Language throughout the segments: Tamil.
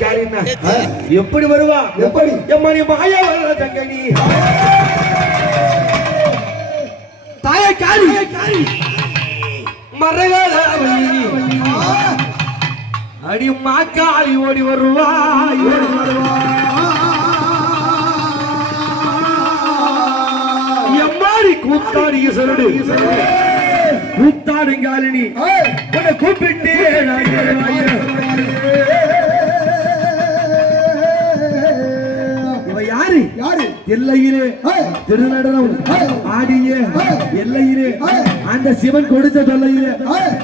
காரின்னா எப்படி வருவா? எப்படி? எம்மா நீ மாயா வர தங்க நீ தாய காரி காரி மரகாத அடி மாக்காளி ஓடி வருவாய் ஓடி எம்மாடி கூத்தாடி சருடு கூத்தாடுங்காலினி. உன்னை கூப்பிட்டு எல்லையிலே திருநடனம் ஆடிய எல்லையிலே அந்த சிவன் கொடுத்த தொல்லையிலே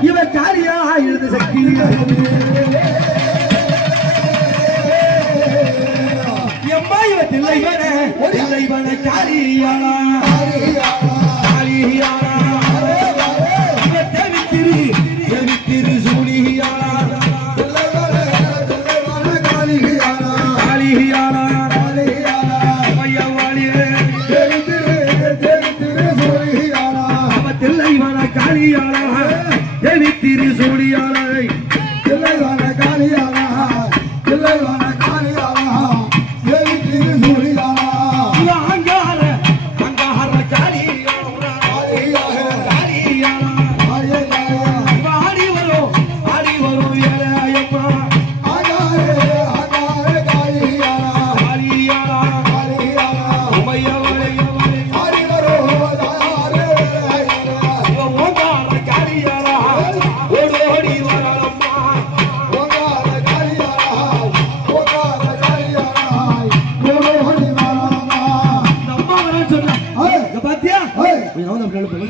இவ காரியா எழுத சக்தி. எம்மா இவ தில்லைவன தில்லைவன காரியாளா தெவித்திரு சூழியாளை இவ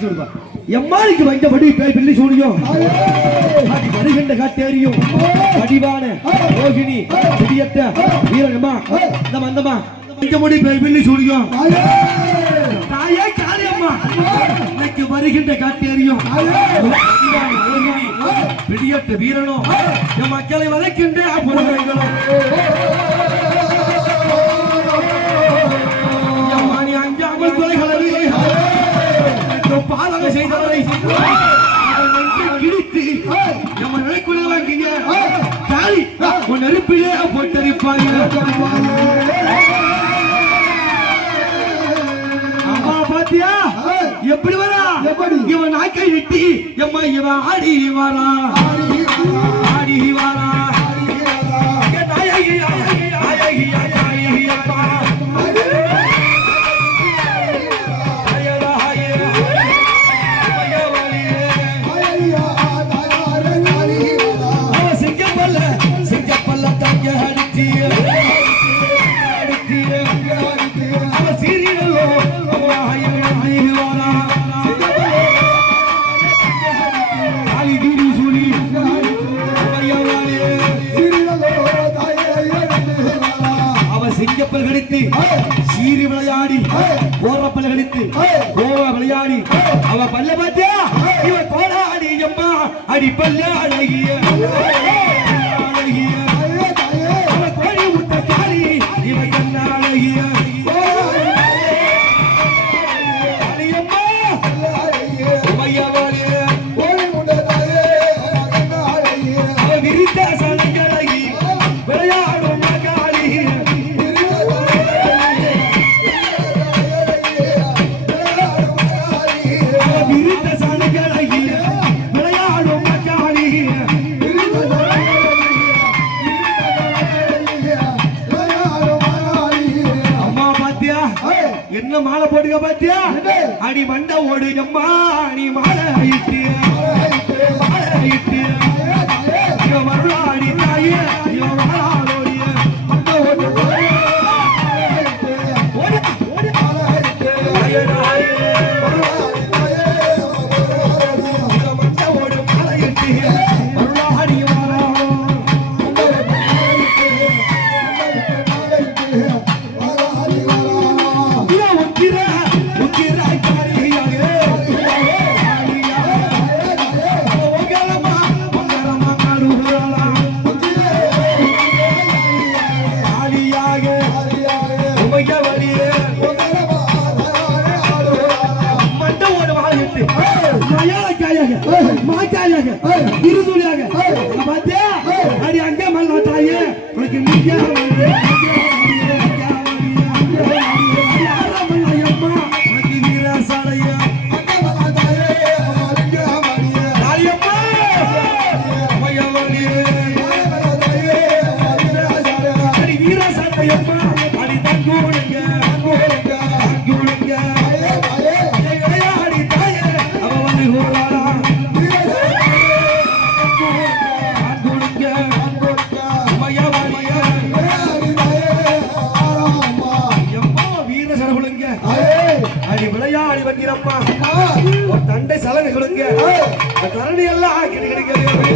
நவுந்து அப்படி நடுப்பு, கொஞ்சம் பேய் பிள்ளை சூடியும் அடி வருகின்ற காட்டேரியும் வடிவான ரோகிணி புதியத்த வீரகமா இந்த மந்தமா வைத்தபடி பேய் பிள்ளை சூடியும் தாயே காரியம்மா இன்னைக்கு வருகின்ற காட்டேரியும் வடிவான வீரனும் என் மக்களை வளைக்கின்ற புலவர்களும் செய்தவரை கிழித்து நம்ம நிலைக்குள்ள வாங்கிங்க காளி உன் நெருப்பிலே போட்டரிப்பாங்க அம்மா பாத்தியா? எப்படி வரா? எப்படி? இவன் நாக்கை விட்டி எம்மா இவன் ஆடி வரா ஆடி வரா அழகிய என்ன மாலை போடுங்க பாத்தியா? அடி மண்ட ஓடு அம்மா நீ மாலை இட்டு மாலை இட்டு அடி எல்லாம்